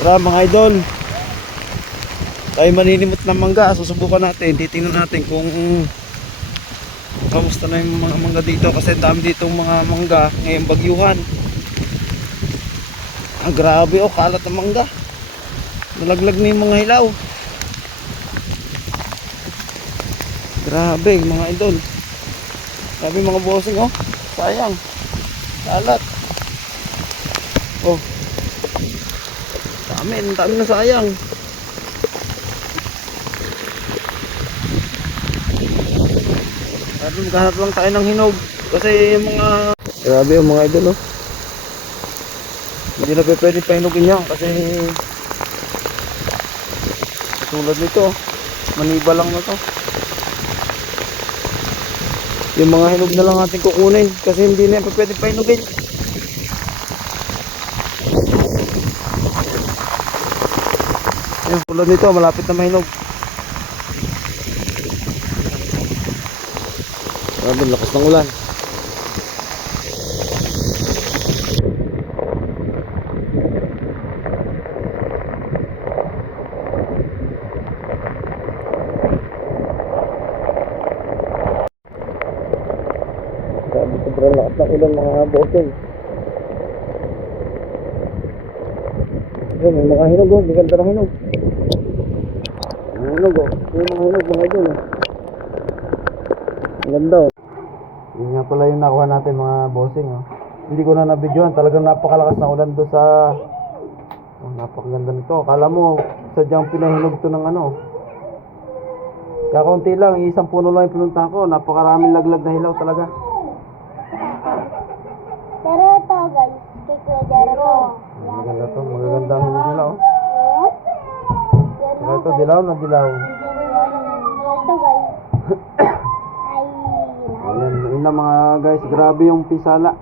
Tara mga idol. Tayo maninimot ng mangga. Susubukan natin. Titingnan natin kung kamusta na yung mga mangga dito. Kasi dami dito mga mangga ngayong bagyuhan. Ah, grabe oh. Kalat ng mangga. Nalaglag na yung mga hilaw. Grabe mga idol. Grabe mga bossing oh. Sayang. Kalat. Oh. Dami, ang dami na sayang. Sabi maghanap lang tayo ng hinog. Kasi yung mga... Grabe yung mga idol oh. Hindi na pa pwede pahinugin yan kasi... Tulad nito, oh. maniba lang na to. Yung mga hinog na lang natin kukunin kasi hindi na pwede pahinugin. Yung tulad nito, malapit na mahinog. Grabe, lakas ng ulan. Grabe, sobrang lakas ng mga bossing. Ayun, may mga hinog oh, may ganda ng hinog. Hinog oh, may mga hinog mga idol oh. Ang ganda oh. Yun nga pala yung nakuha natin mga bossing oh. Hindi ko na nabidyohan, talagang napakalakas na ulan do sa... Oh, napakaganda nito. Akala mo, sadyang pinahinog to ng ano. Kaya konti lang, isang puno lang yung pinuntahan ko. Napakaraming laglag na hilaw talaga. Ito, dilaw na dilaw. Ayan, yun lang mga guys, grabe yung pisala.